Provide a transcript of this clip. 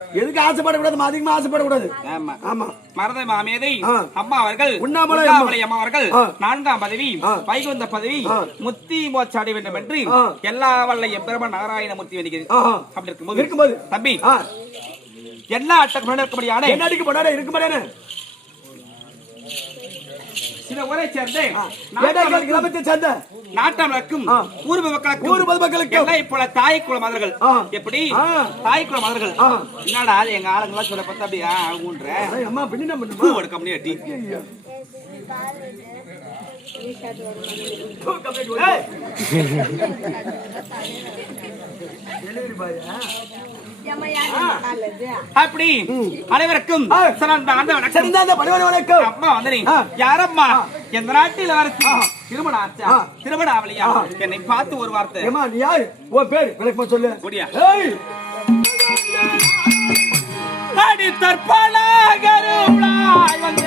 எதுக்கு ஆசைப்படக்கூடாது? அதிகமா ஆசைப்படக்கூடாது. ஆமா ஆமா. மருதை மாமேதை அம்மா அவர்கள் உண்ணாமலை அம்மா அவர்கள் 4ஆம் பதவி வைகுந்த பதவி முத்தி மோட்சாடி வேண்டும் என்று எல்லா வல்ல எம்பெருமான் நாராயணமூர்த்தி வேண்டுகிறது. அப்படி இருக்கும்போது தம்பி எல்லா அட்டக்கு நடக்கபடியான என்ன அடிக்க போடாத இருக்க மாட்டேனே. சில ஊரை சேர்ந்து கிராமத்தை சேர்ந்த நாட்டாளருக்கும் ஊர் மக்களுக்கு எல்லாம் இப்ப தாய் குல மதர்கள் எப்படி தாய் குல மதர்கள் என்னடா எங்க ஆளுங்கெல்லாம் சொல்ல பார்த்தா அப்படியா ஆகுன்ற அம்மா பின்ன பூ எடுக்க முடியாட்டி அப்படி அனைவருக்கும் அம்மா வந்து யாரம்மா எந்த நாட்டில் வரச்சு திருமணம் ஆச்சா திருமணம் ஆவலையா என்னை பார்த்து ஒரு வார்த்தை நீ யாரு உன் பேர் விளக்கமா சொல்லு. அடி தற்பலாகருளாய் வந்த